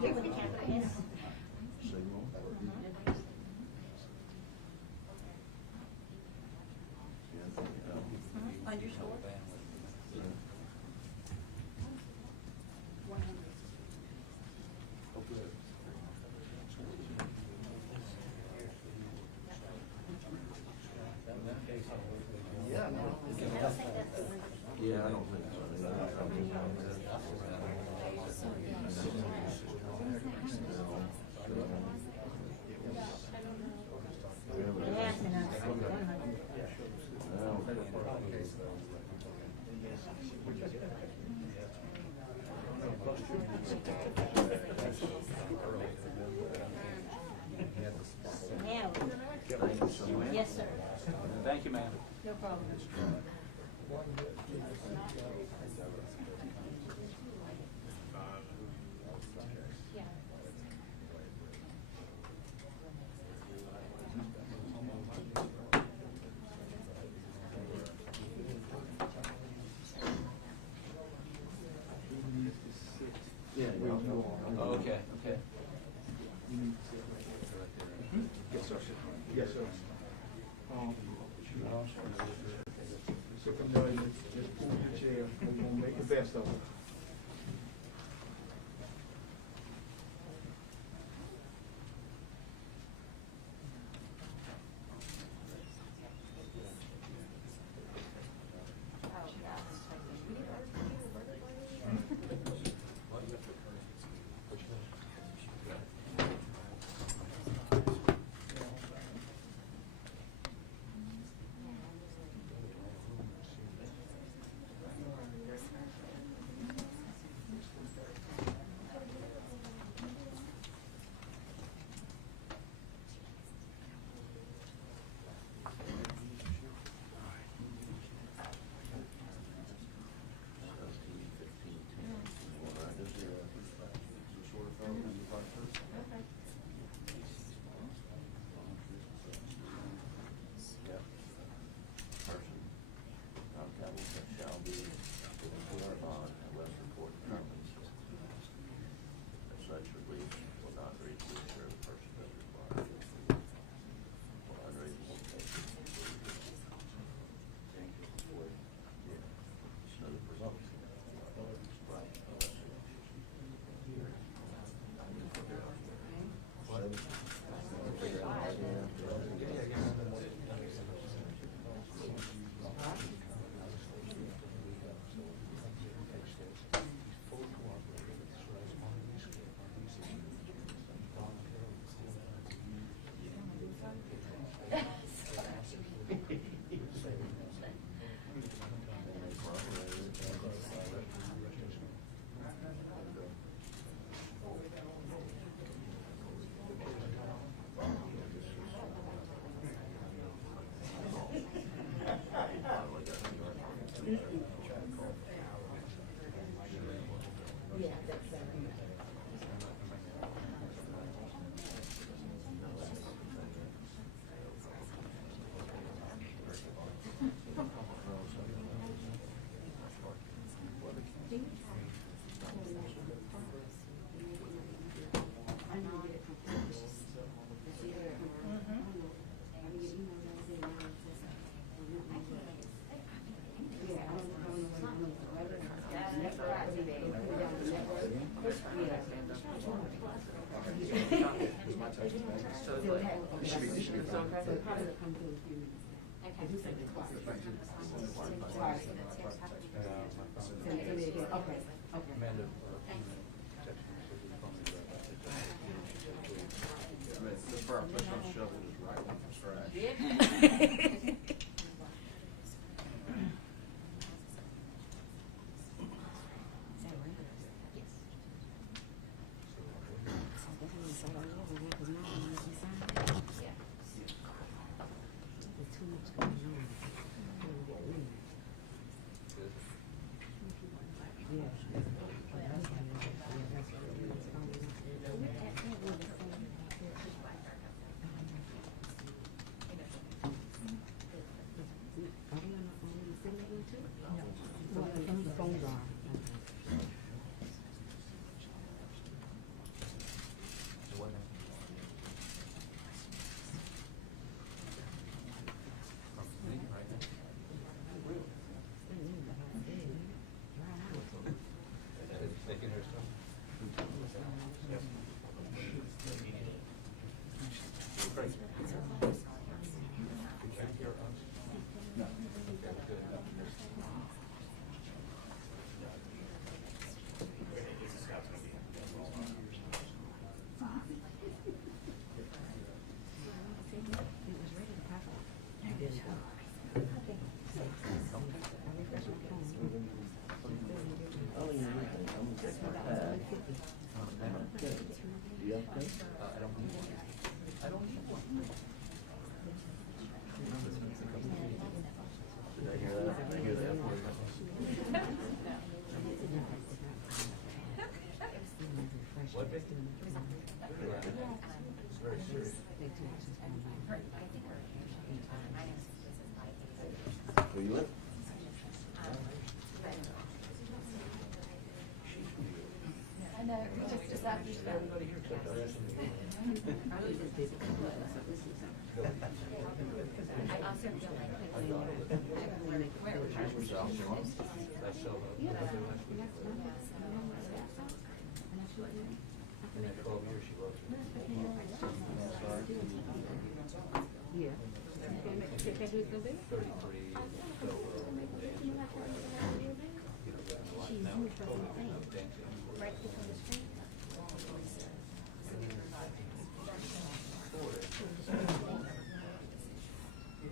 Signal. On your store? Yeah, I don't think so. Yes, sir. Thank you, ma'am. No problem. Yeah, Okay, okay. Yes, sir. Yes, sir. So come down and just pull your chair. We're gonna make the best of it. No, just as after that. I also feel like In that 12 years she worked. Yeah. 33, right before the street.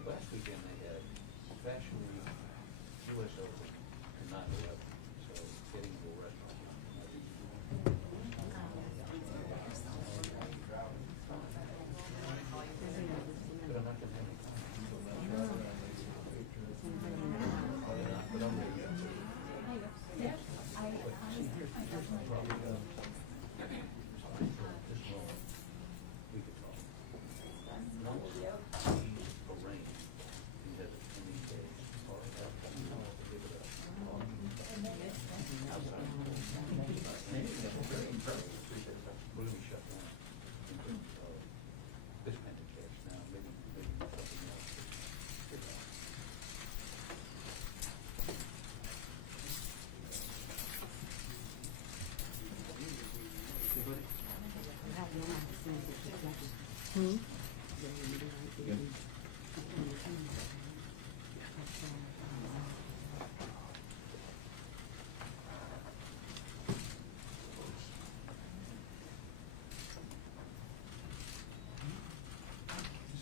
Last weekend they had Fashion Week, US Open, and 9/11, so getting to a restaurant. But I'm not gonna have any time. But I'm ready. We could talk. Once we arrange, we have it in these days, or have to give it up. We're gonna be shut down. This Pentacash now, maybe something else.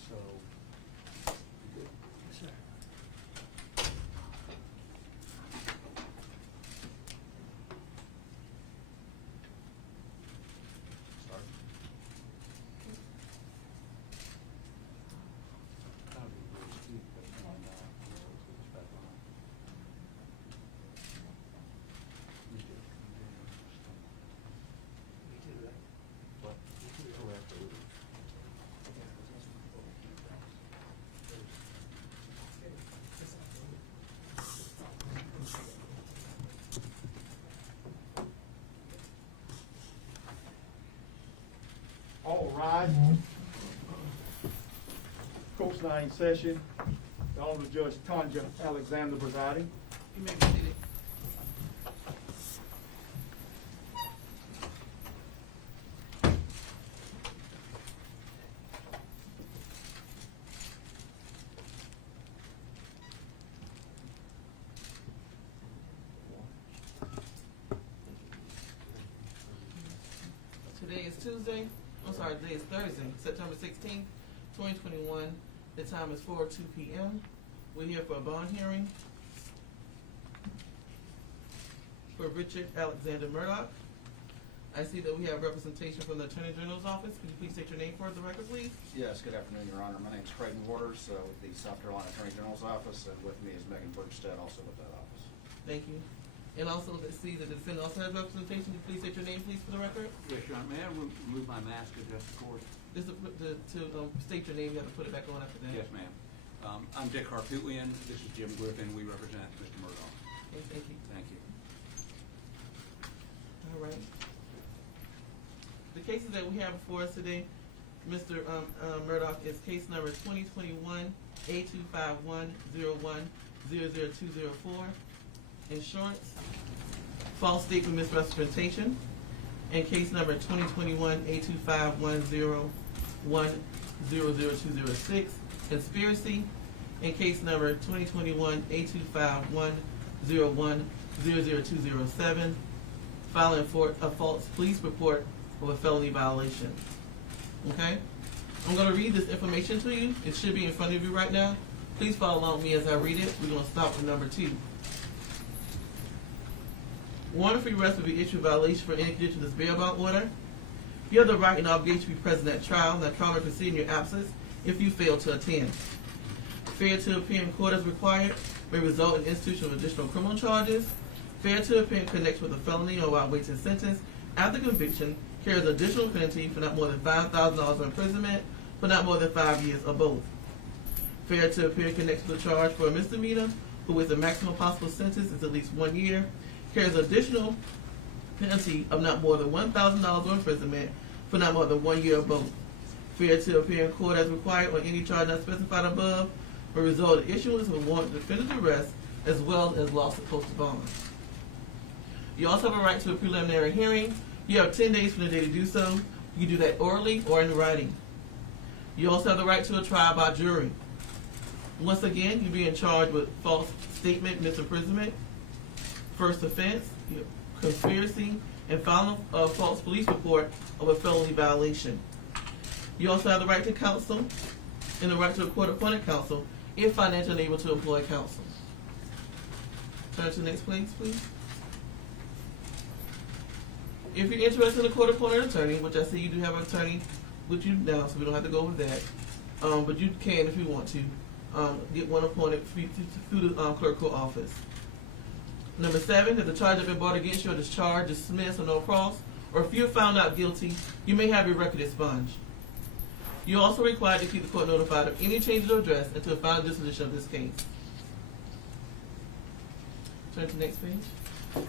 So, good. Yes, sir. Start. Kind of a weird speed, but it's back on. We did. We did that. What? Correct. All rise. Coach 9 session. The Honorable Judge Tanja Alexander presiding. You may be seated. Today is Tuesday, today is Thursday, September 16th, 2021. The time is 4:02 p.m. We're here for a bond hearing for Richard Alexander Murdaugh. I see that we have representation from the Attorney General's office. Could you please state your name for the record, please? Yes, good afternoon, Your Honor. My name is Craig Waters with the South Carolina Attorney General's office, and with me is Megan Bergstead, also with that office. Thank you. And also, let's see, the defendant also has representation. Could you please state your name, please, for the record? Yes, Your Honor, may I remove my mask to address the court? Just to state your name, you have to put it back on after that. Yes, ma'am. I'm Dick Harpootlian. This is Jim Griffin. We represent Mr. Murdaugh. Okay, thank you. Thank you. All right. The cases that we have before us today, Mr. Murdaugh, is case number 2021 A25101000204, insurance, false statement misrepresentation, and case number 2021 A25101000206, conspiracy, and case number 2021 A25101000207, filing for a false police report of a felony violation. Okay? I'm going to read this information to you. It should be in front of you right now. Please follow along with me as I read it. We're going to start with number 2. Warrant for arrest will be issued violation for any condition of this bail bond order. You have the right and obligation to be present at trial. That trial may proceed in your absence if you fail to attend. Failure to appear in court as required may result in institution of additional criminal charges. Failure to appear in connection with a felony or while awaiting sentence after conviction carries additional penalty for not more than $5,000 of imprisonment for not more than 5 years or both. Failure to appear in connection with a charge for a misdemeanor for which the maximum possible sentence is at least 1 year carries additional penalty of not more than $1,000 or imprisonment for not more than 1 year or both. Failure to appear in court as required on any charge not specified above will result in issuance of a warrant of definitive arrest as well as loss of posted bond. You also have a right to a preliminary hearing. You have 10 days from the day to do so. You can do that orally or in writing. You also have the right to a trial by jury. Once again, you're being charged with false statement, misimprisonment, first offense, conspiracy, and filing a false police report of a felony violation. You also have the right to counsel and the right to a court-appointed counsel if financially unable to employ counsel. Turn to the next page, please. If you're interested in a court-appointed attorney, which I see you do have an attorney with you now, so we don't have to go over that, but you can if you want to get one appointed through the clerical office. Number 7, if the charge has been brought against you or discharged, dismissed, or no cross, or if you're found not guilty, you may have your record expunged. You're also required to keep the court notified of any changes of address until a final disposition of this case. Turn to the next page.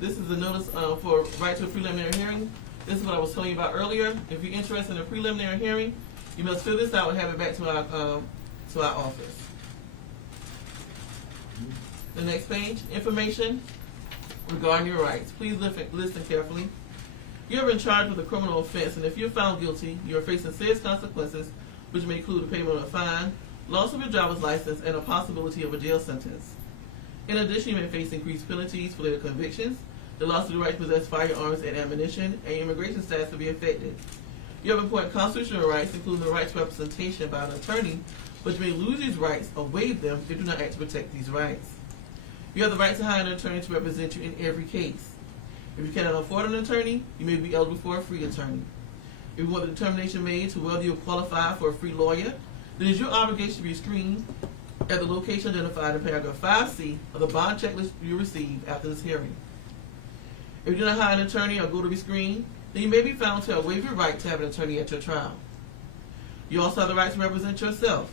This is a notice for right to a preliminary hearing. This is what I was telling you about earlier. If you're interested in a preliminary hearing, you must fill this out and have it back to our office. The next page, information regarding your rights. Please listen carefully. You have been charged with a criminal offense, and if you're found guilty, you are facing serious consequences, which may include the payment of a fine, loss of your driver's license, and a possibility of a jail sentence. In addition, you may face increased penalties for later convictions, the loss of the right to possess firearms and ammunition, and your immigration status will be affected. You have important constitutional rights, including the right to representation by an attorney, but you may lose these rights or waive them if you do not act to protect these rights. You have the right to hire an attorney to represent you in every case. If you cannot afford an attorney, you may be eligible for a free attorney. If you want the determination made to whether you qualify for a free lawyer, then it is your obligation to be screened at the location identified in paragraph 5C of the bond checklist you receive after this hearing. If you do not hire an attorney or go to be screened, then you may be found to have waived your right to have an attorney at your trial. You also have the right to represent yourself.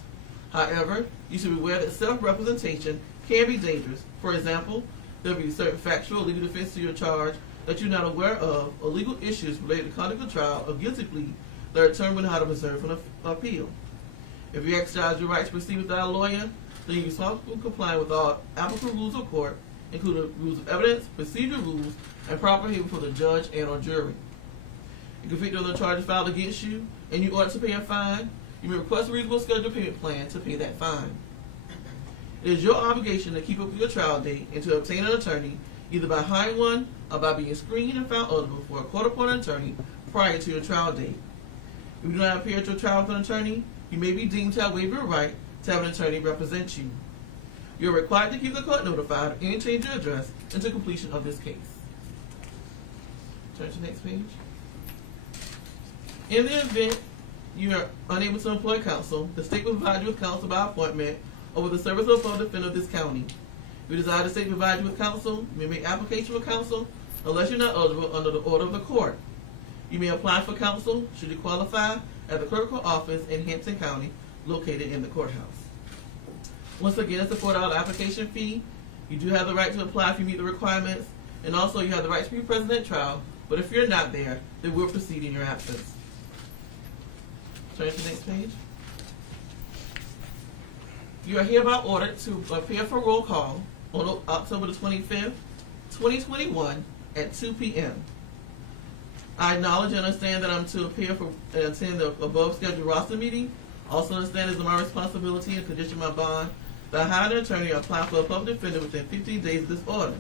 However, you should be aware that self-representation can be dangerous. For example, there will be certain factual or legal defense to your charge that you're not aware of, or legal issues related to conduct of trial or guilty plea that are determined how to reserve an appeal. If you exercise your right to proceed without a lawyer, then you're responsible for complying with all applicable rules of court, including rules of evidence, procedure rules, and proper behavior before the judge and or jury. If convicted of the charges filed against you and you ought to pay a fine, you may request a reasonable scheduled payment plan to pay that fine. It is your obligation to keep up with your trial date and to obtain an attorney, either by hiring one or by being screened and found eligible for a court-appointed attorney prior to your trial date. If you do not appear at your trial with an attorney, you may be deemed to have waived your right to have an attorney represent you. You are required to keep the court notified of any change of address until completion of this case. Turn to the next page. In the event you are unable to employ counsel, the state will provide you with counsel by appointment or with the service of a public defender of this county. If you desire the state to provide you with counsel, you may make application for counsel unless you're not eligible under the order of the court. You may apply for counsel, should you qualify, at the clerical office in Hampton County, located in the courthouse. Once again, it's a $4 application fee. You do have the right to apply if you meet the requirements, and also you have the right to be present at trial, but if you're not there, then we'll proceed in your absence. Turn to the next page. You are hereby ordered to appear for roll call on October the 25th, 2021 at 2 p.m. I acknowledge and understand that I'm to appear for and attend the above scheduled roster meeting. Also understand it is my responsibility and condition of my bond that I hire an attorney or apply for a public defender within 15 days of this order.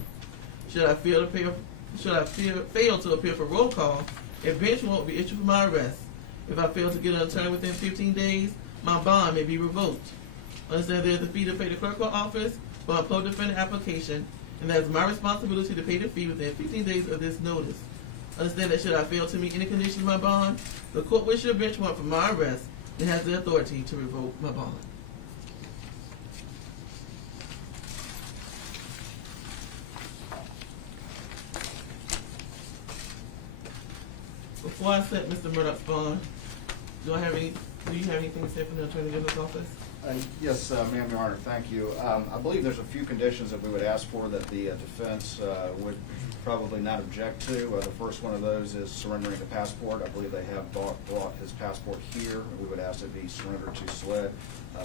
Should I fail to appear for roll call, a bench warrant will be issued for my arrest. If I fail to get an attorney within 15 days, my bond may be revoked. Understand there is a fee to pay the clerical office for a public defender application, and that is my responsibility to pay the fee within 15 days of this notice. Understand that should I fail to meet any conditions of my bond, the court will issue a bench warrant for my arrest and has the authority to revoke my bond. Before I set Mr. Murdaugh's bond, do you have anything to say from the Attorney General's office? Yes, ma'am, Your Honor, thank you. I believe there's a few conditions that we would ask for that the defense would probably not object to. The first one of those is surrendering the passport. I believe they have brought his passport here. We would ask it be surrendered to SLED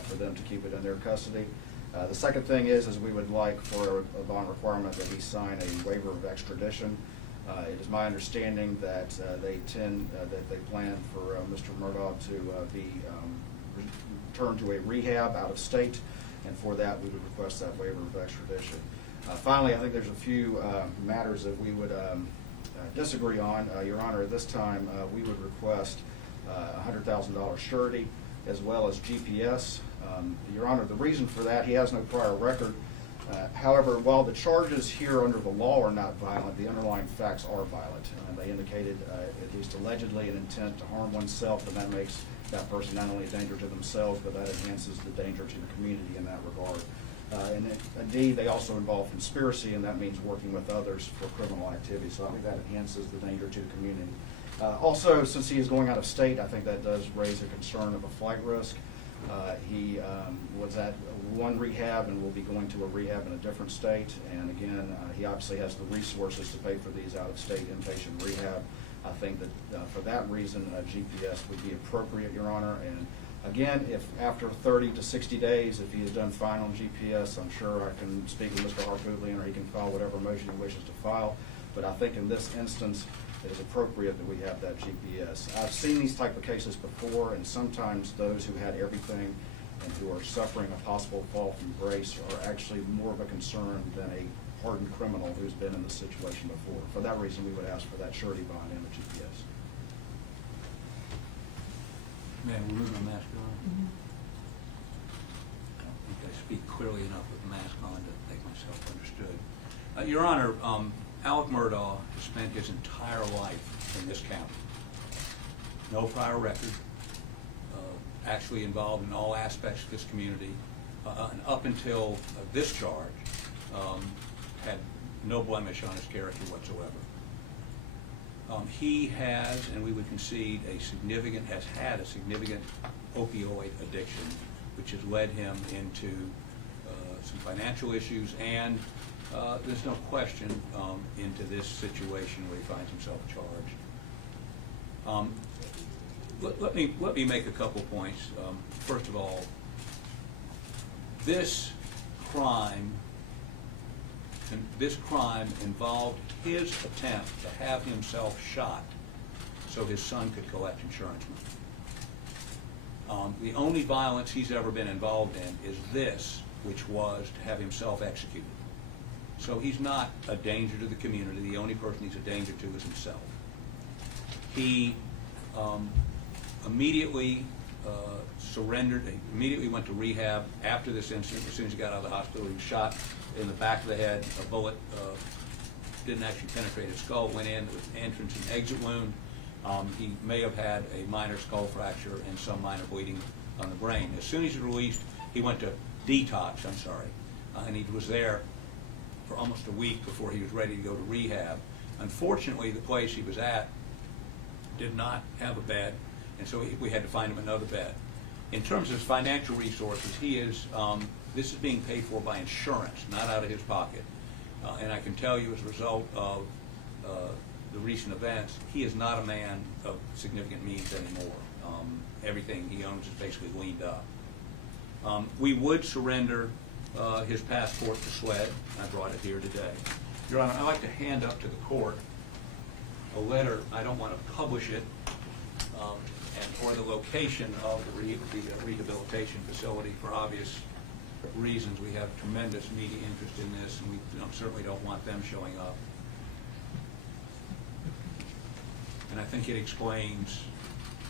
for them to keep it in their custody. The second thing is we would like for a bond requirement that he sign a waiver of extradition. It is my understanding that they plan for Mr. Murdaugh to be returned to a rehab out of state, and for that we would request that waiver of extradition. Finally, I think there's a few matters that we would disagree on. Your Honor, at this time we would request $100,000 surety as well as GPS. Your Honor, the reason for that, he has no prior record. However, while the charges here under the law are not violent, the underlying facts are violent. They indicated, at least allegedly, an intent to harm oneself, and that makes that person not only a danger to themselves, but that enhances the danger to the community in that regard. And indeed, they also involve conspiracy, and that means working with others for criminal activity. So I think that enhances the danger to the community. Also, since he is going out of state, I think that does raise a concern of a flight risk. He was at one rehab and will be going to a rehab in a different state. And again, he obviously has the resources to pay for these out-of-state inpatient rehab. I think that for that reason, GPS would be appropriate, Your Honor. And again, if after 30 to 60 days, if he has done fine on GPS, I'm sure I can speak with Mr. Harpootlian, or he can file whatever motion he wishes to file. But I think in this instance, it is appropriate that we have that GPS. I've seen these type of cases before, and sometimes those who had everything and who are suffering a possible fall from grace are actually more of a concern than a hardened criminal who's been in this situation before. For that reason, we would ask for that surety bond and the GPS. May I remove my mask on? I don't think I speak clearly enough with the mask on to make myself understood. Your Honor, Alec Murdaugh has spent his entire life in this county. No prior record, actually involved in all aspects of this community, and up until this charge, had no blemish on his character whatsoever. He has, and we would concede, has had a significant opioid addiction, which has led him into some financial issues and there's no question into this situation where he finds himself charged. Let me make a couple points. First of all, this crime involved his attempt to have himself shot so his son could collect insurance money. The only violence he's ever been involved in is this, which was to have himself executed. So he's not a danger to the community. The only person he's a danger to is himself. He immediately surrendered, immediately went to rehab after this incident. As soon as he got out of the hospital, he was shot in the back of the head. A bullet didn't actually penetrate his skull, went in with an entrance and exit wound. He may have had a minor skull fracture and some minor bleeding on the brain. As soon as he was released, he went to detox, and he was there for almost a week before he was ready to go to rehab. Unfortunately, the place he was at did not have a bed, and so we had to find him another bed. In terms of his financial resources, this is being paid for by insurance, not out of his pocket. And I can tell you as a result of the recent events, he is not a man of significant means anymore. Everything he owns is basically leaned up. We would surrender his passport to SLED. I brought it here today. Your Honor, I'd like to hand up to the court a letter. I don't want to publish it, or the location of the rehabilitation facility for obvious reasons. We have tremendous media interest in this, and we certainly don't want them showing up. And I think it explains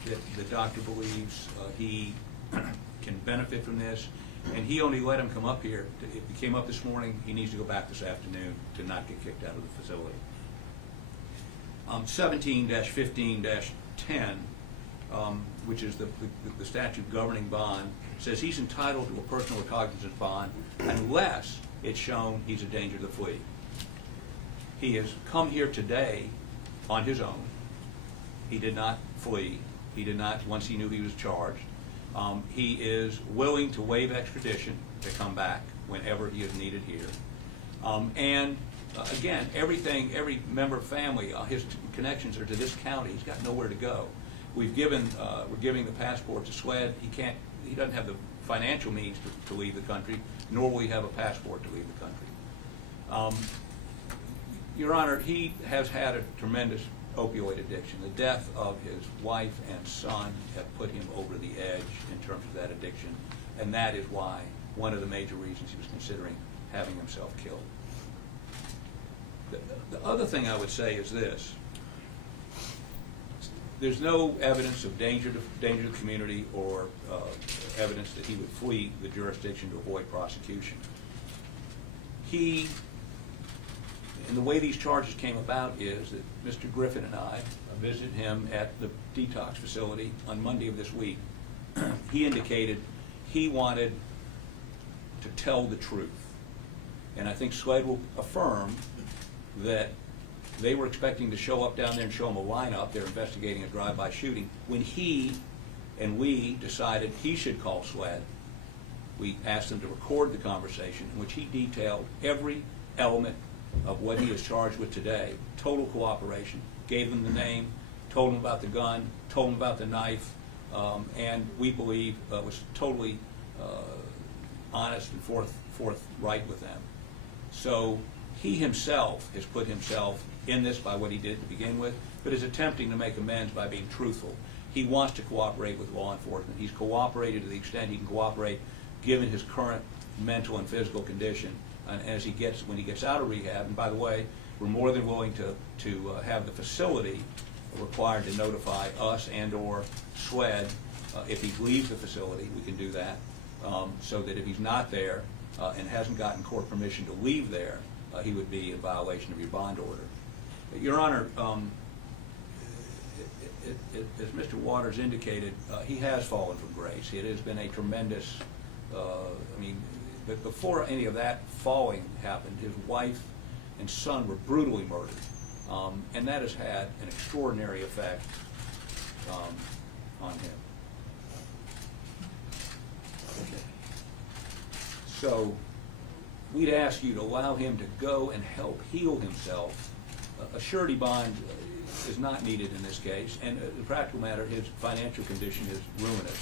that the doctor believes he can benefit from this, and he only let him come up here. If he came up this morning, he needs to go back this afternoon to not get kicked out of the facility. 17-15-10, which is the statute governing bond, says he's entitled to a personal recognizance bond unless it's shown he's a danger to flee. He has come here today on his own. He did not flee. He did not, once he knew he was charged. He is willing to waive extradition to come back whenever he is needed here. Again, every member of family, his connections are to this county. He's got nowhere to go. We're giving the passport to Swed. He doesn't have the financial means to leave the country, nor will he have a passport to leave the country. Your Honor, he has had a tremendous opioid addiction. The death of his wife and son have put him over the edge in terms of that addiction, and that is why one of the major reasons he was considering having himself killed. The other thing I would say is this. There's no evidence of danger to the community or evidence that he would flee the jurisdiction to avoid prosecution. And the way these charges came about is that Mr. Griffin and I visited him at the detox facility on Monday of this week. He indicated he wanted to tell the truth. And I think Swed will affirm that they were expecting to show up down there and show him a lineup. They're investigating a drive-by shooting. When he and we decided he should call Swed, we asked him to record the conversation in which he detailed every element of what he is charged with today. Total cooperation. Gave them the name, told him about the gun, told him about the knife, and we believe was totally honest and forthright with them. So he himself has put himself in this by what he did to begin with, but is attempting to make amends by being truthful. He wants to cooperate with law enforcement. He's cooperated to the extent he can cooperate given his current mental and physical condition. And when he gets out of rehab, and by the way, we're more than willing to have the facility required to notify us and/or Swed if he leaves the facility. We can do that, so that if he's not there and hasn't gotten court permission to leave there, he would be in violation of your bond order. Your Honor, as Mr. Waters indicated, he has fallen from grace. It has been a tremendous, but before any of that falling happened, his wife and son were brutally murdered. And that has had an extraordinary effect on him. Okay. So we'd ask you to allow him to go and help heal himself. A surety bond is not needed in this case, and as a practical matter, his financial condition is ruinous.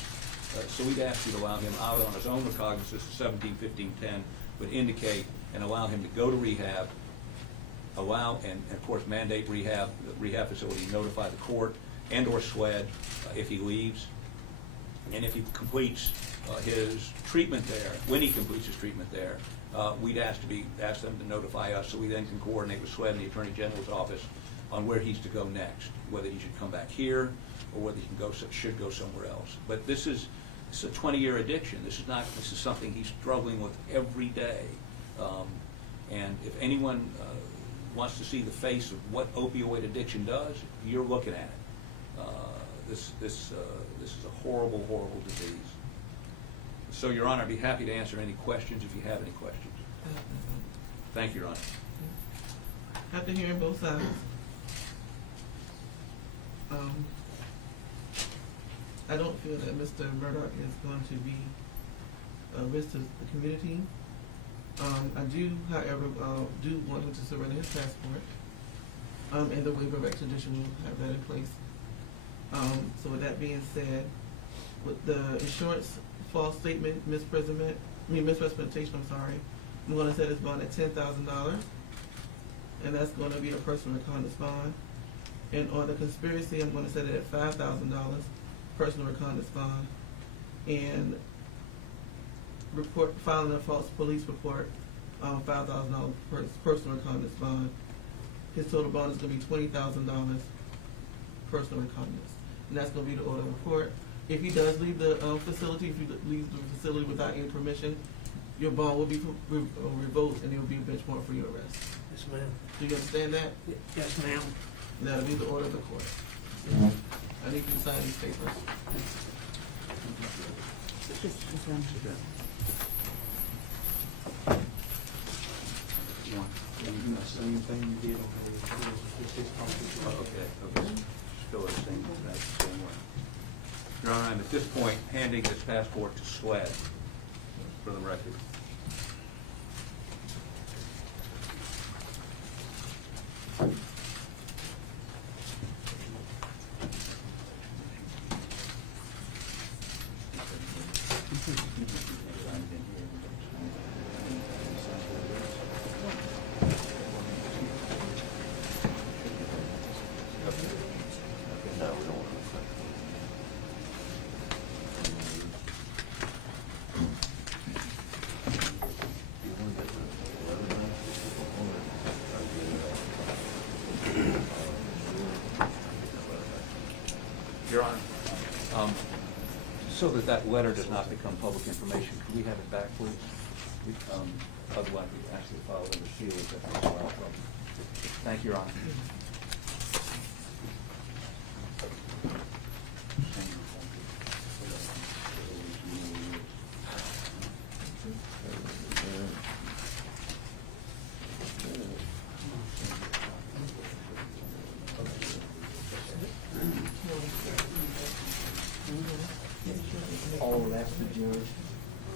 So we'd ask you to allow him out on his own recognizance, 17-15-10 would indicate, and allow him to go to rehab, and of course mandate the rehab facility notify the court and or Swed if he leaves. And if he completes his treatment there, when he completes his treatment there, we'd ask them to notify us so we then can coordinate with Swed and the Attorney General's office on where he's to go next, whether he should come back here or whether he should go somewhere else. But this is a 20-year addiction. This is something he's struggling with every day. And if anyone wants to see the face of what opioid addiction does, you're looking at it. This is a horrible, horrible disease. So, Your Honor, I'd be happy to answer any questions if you have any questions. Thank you, Your Honor. After hearing both sides, I don't feel that Mr. Murdaugh is going to be a risk to the community. I do, however, want him to surrender his passport, and the waiver of extradition will have that in place. So with that being said, with the insurance false statement, misrepresentation, I'm going to set his bond at $10,000, and that's going to be a personal reconnaissance bond. And on the conspiracy, I'm going to set it at $5,000, personal reconnaissance bond, and filing a false police report, $5,000 personal reconnaissance bond. His total bond is going to be $20,000 personal reconnaissance, and that's going to be the order of report. If he does leave the facility, if he leaves the facility without any permission, your bond will be revoked, and there will be a bench warrant for your arrest. Yes, ma'am. Do you understand that? Yes, ma'am. And that'll be the order of the court. I need you to sign these papers. Same thing you did on the Okay. Still the same way. Your Honor, I'm at this point handing this passport to SLED for the record. No, we don't want to. You want to get the other thing? Your Honor, so that that letter does not become public information, can we have it back, please? Otherwise, we actually file it under seal if that's allowed from. Thank you, Your Honor. All of that's the judge.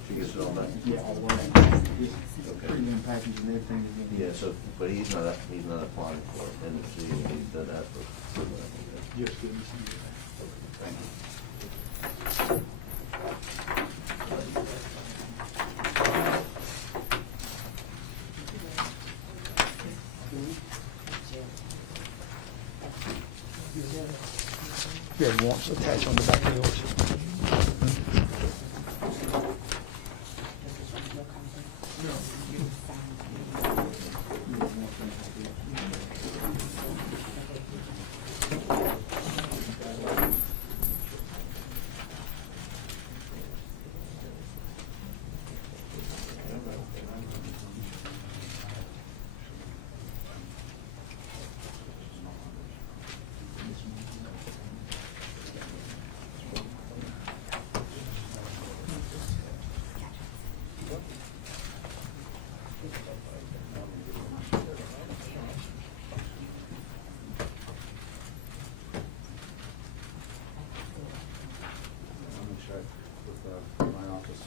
She gets it all back? Yeah, all of that. Okay. Premium package and everything is in there. Yeah, so, but he's not applying for it, and see, he doesn't have for that. Yes, good. Thank you. You had warrants attached on the back of yours. Let me check with my office.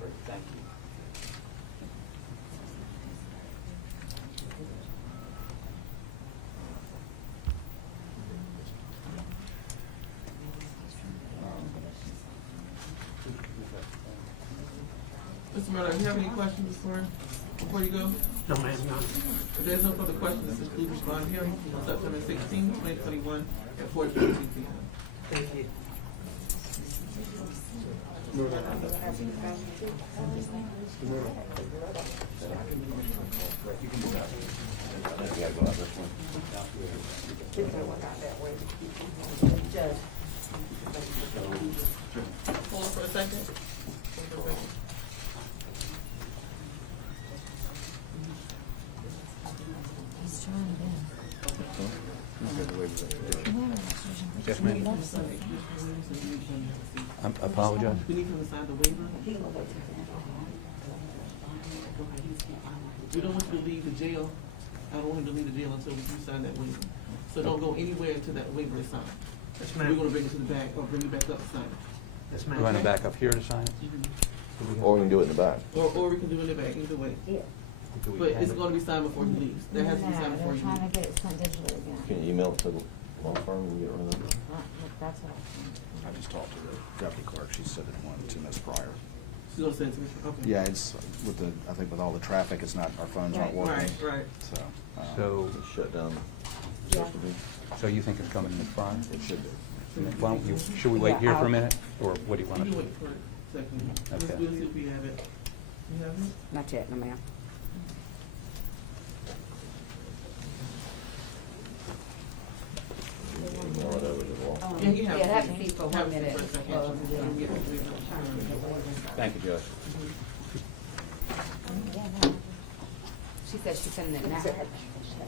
Great, thank you. Mr. Murdaugh, do you have any questions before you go? No, ma'am, Your Honor. If there's no further questions, this concludes respond hearing on September 16, 2021 at 4:22 p.m. Thank you. I think we gotta go out this one. Hold on for a second. He's trying Yes, ma'am. I apologize. We need him to sign the waiver. We don't want you to leave the jail. I don't want him to leave the jail until you sign that waiver. So don't go anywhere until that waiver is signed. Yes, We're ma'am. gonna bring it to the back, or bring it back up to sign it. Yes, You ma'am. want to back up here to sign it? Or we can do it in the back. Or we can do it in the back, either way. Do we But have it's it? gonna be signed before he leaves. That has to be signed before they're he trying to leaves. get it sent digitally again. Can you email it to the law firm and get rid of it? That's what I think. I just talked to the deputy clerk, she said it went 2 minutes prior. She's gonna send it to me, okay. Yeah, it's with the, I think with all the traffic, it's not, our phones aren't working. Right. So. So, Shut down. Yeah. so you think it's coming in front? It should be. Why don't you, should we wait here for a minute, or what do you want You to can do? wait for a second. Okay. We'll see if we have it. You have it? Not yet, no ma'am. Email it over to the law firm. Yeah, you have Yeah, it. have to be for Have 1 it minute. for a second. Well, We can get the waiver. Thank you, Judge. She She said she's sending it now.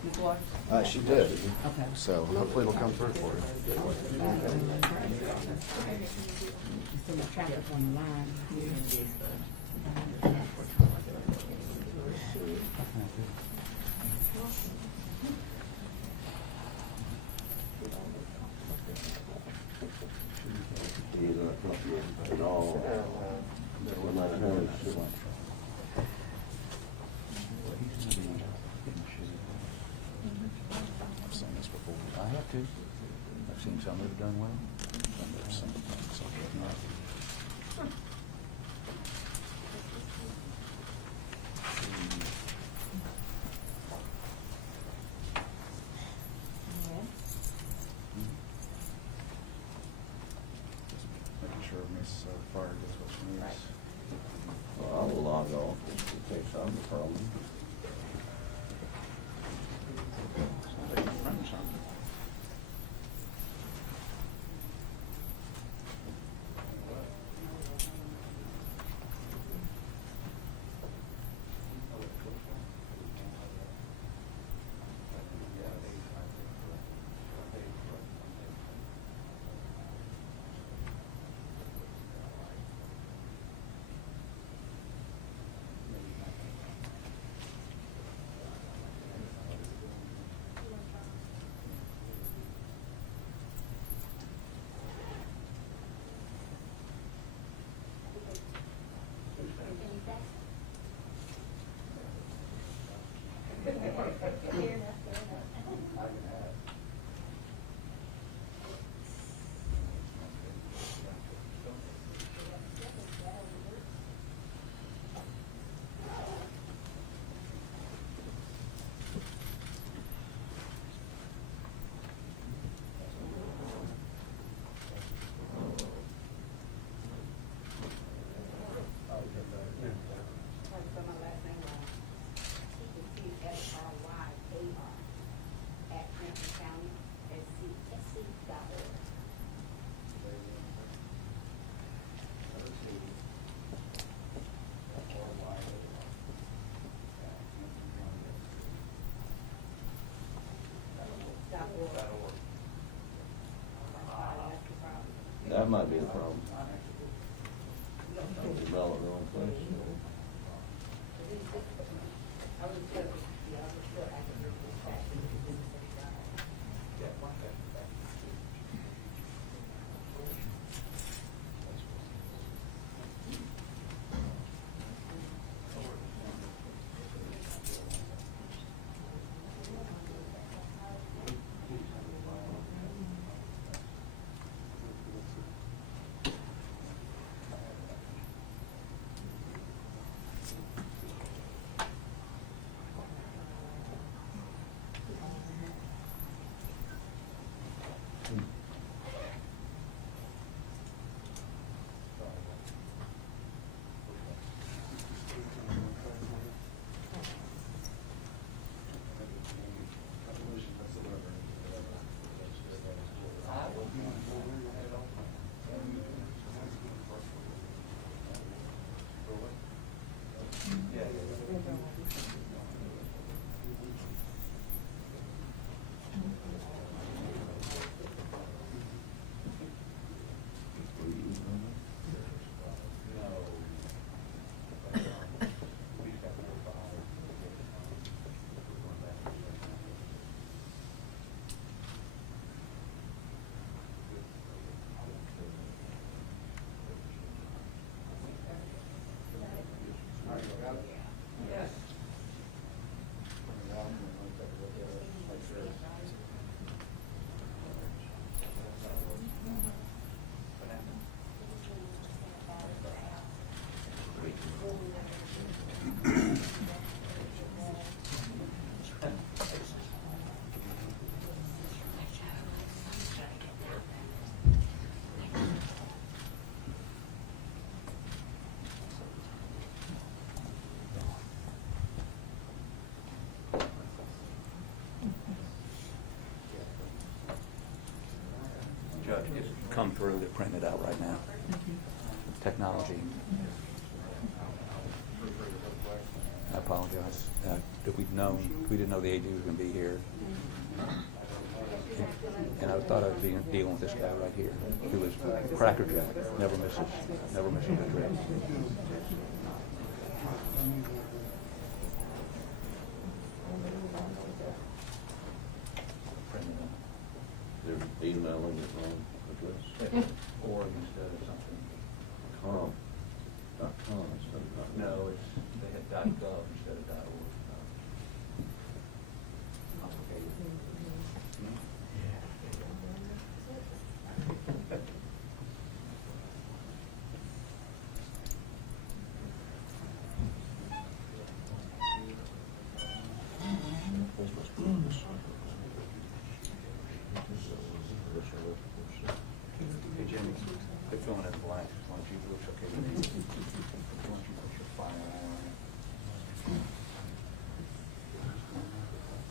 Ms. Waters? She did, Okay. so hopefully it'll come through for you. So much traffic on the line. He's a company at all. No matter how it's. I've seen this before. I have too. I've seen some that have done well. Some that have seen things like that. Making sure Miss Fire gets what she needs. Well, I will log off just in case I'm the problem. At Hampton County, SC.org. That might be the problem. Spell it wrong place. Judge, it's come through, they're printing it out right now. Technology. I apologize. if we'd known, we didn't know the AG was gonna be here. And I thought I'd be dealing with this guy right here, who was crackerjack, never misses a trick. They're emailing it wrong address. Or instead of something. .com. .com instead of .net. No, they had .gov instead of .org. Complicated. Hey, Jimmy, they're filling in the blanks. Why don't you, looks okay to me. Why don't you put your fire on it?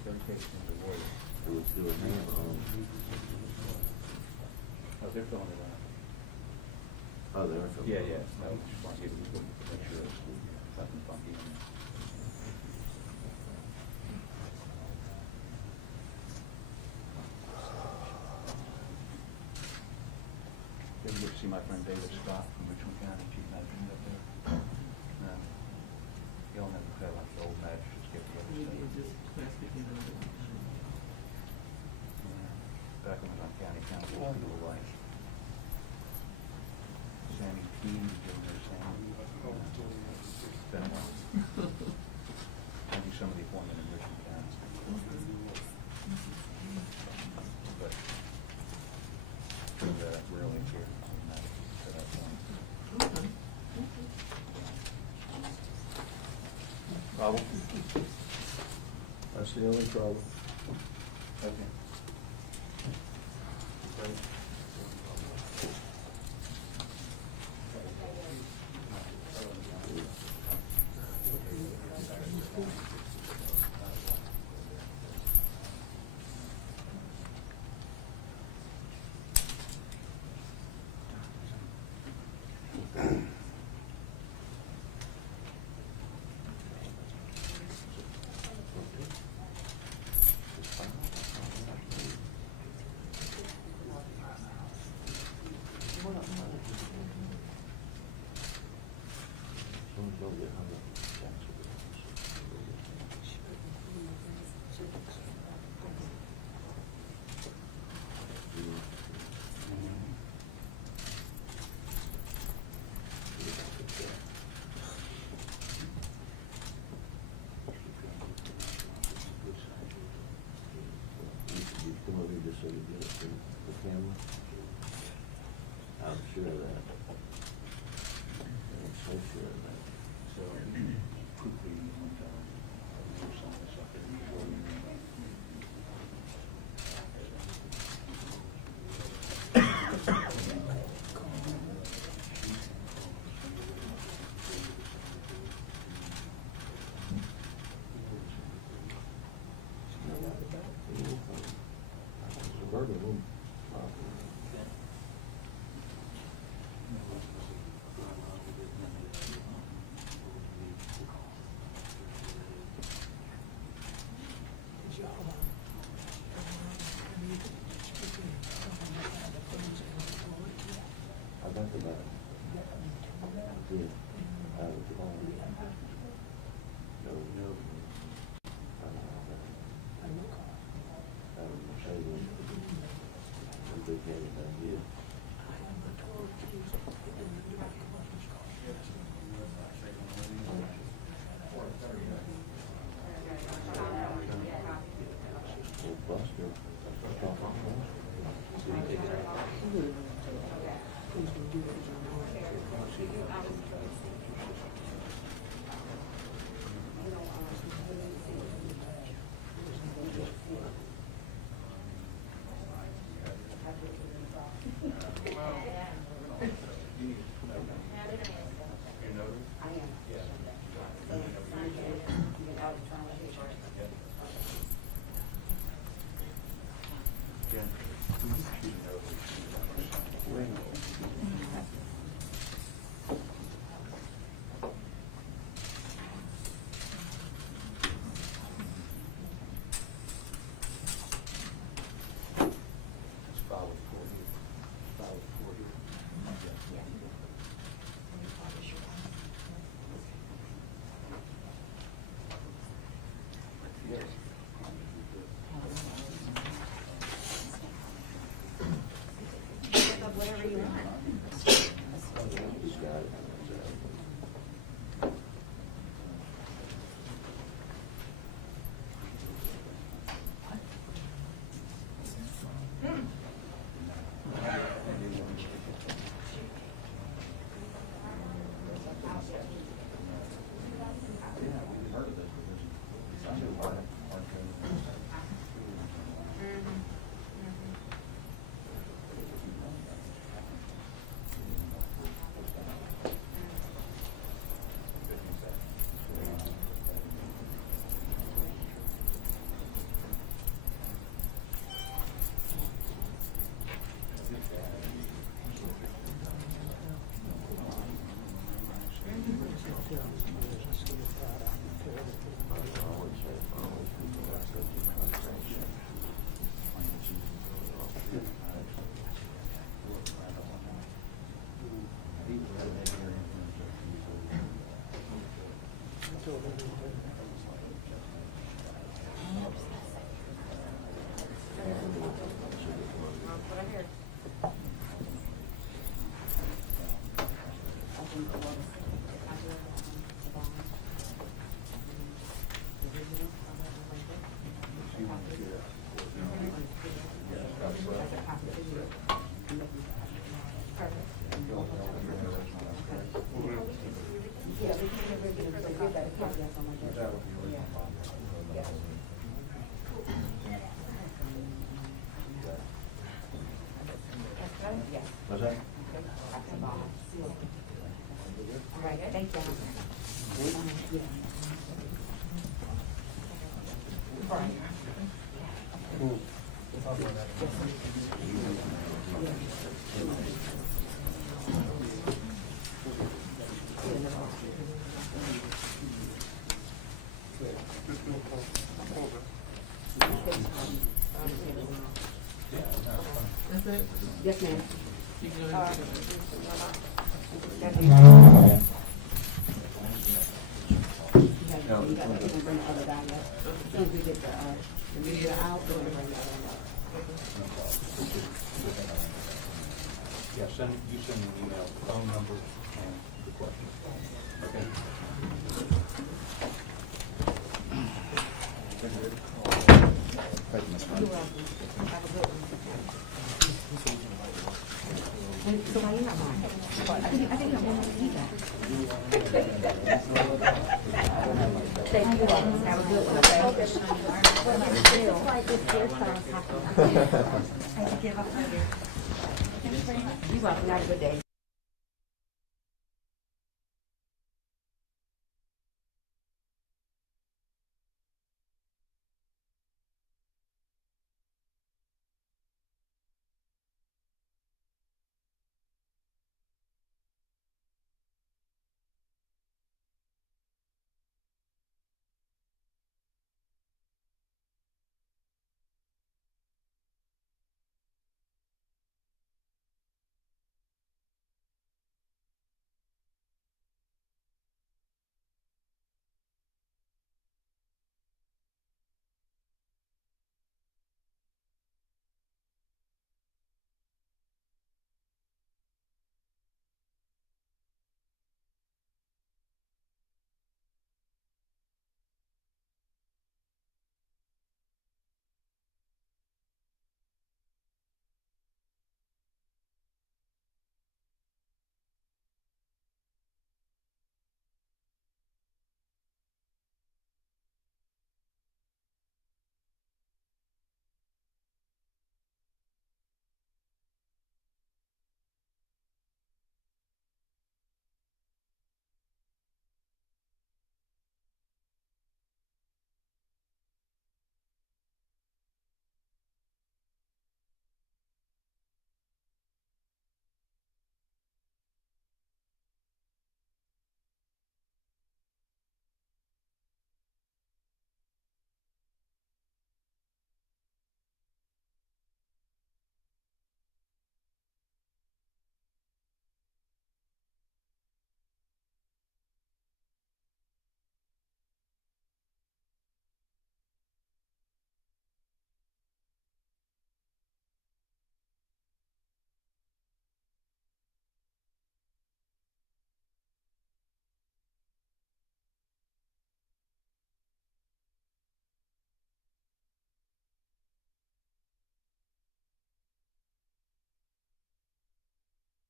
Dedication to work. It was doing that, Oh, they're filling it out. oh, they are. Yeah, yeah, no, just want to give you, make sure it's nothing funky in there. You ever get to see my friend David Scott from Richmond County, Chief Magistrate up there? No. He'll never feel like the old magistrates get together. We and need stuff. just class speaking. Back when I was on county council, people like Sammy P. doing their Sammy. Been a while. I do some of the appointment in Richmond County. But rarely here on that, to that point. Problem? That's the only problem. Okay. Come over here just so you get it through the camera. I'm sure of that. I'm so sure of that. So, proofreading one time, or something, Suburban room. I got the back. I did. I was wrong. No. I don't know that. I was Mercedes. And they came down here. Old Buster. Did he take it out? Was that? All right, thank you. Yeah. That's it? Yes, ma'am. You can go ahead and take it. You got to bring the other guy up. As soon as we get the media out, we're gonna bring the other one up. Yeah, you send an email, phone number, and the question. Okay? Thank you, Ms. Ryan. You're welcome. Have a good one. And so why you not mine? I think I'm going to eat that. Thank you. Have a good one, okay? It's like this hairstyle is happening. I had to give up earlier. You're welcome. Have a good day.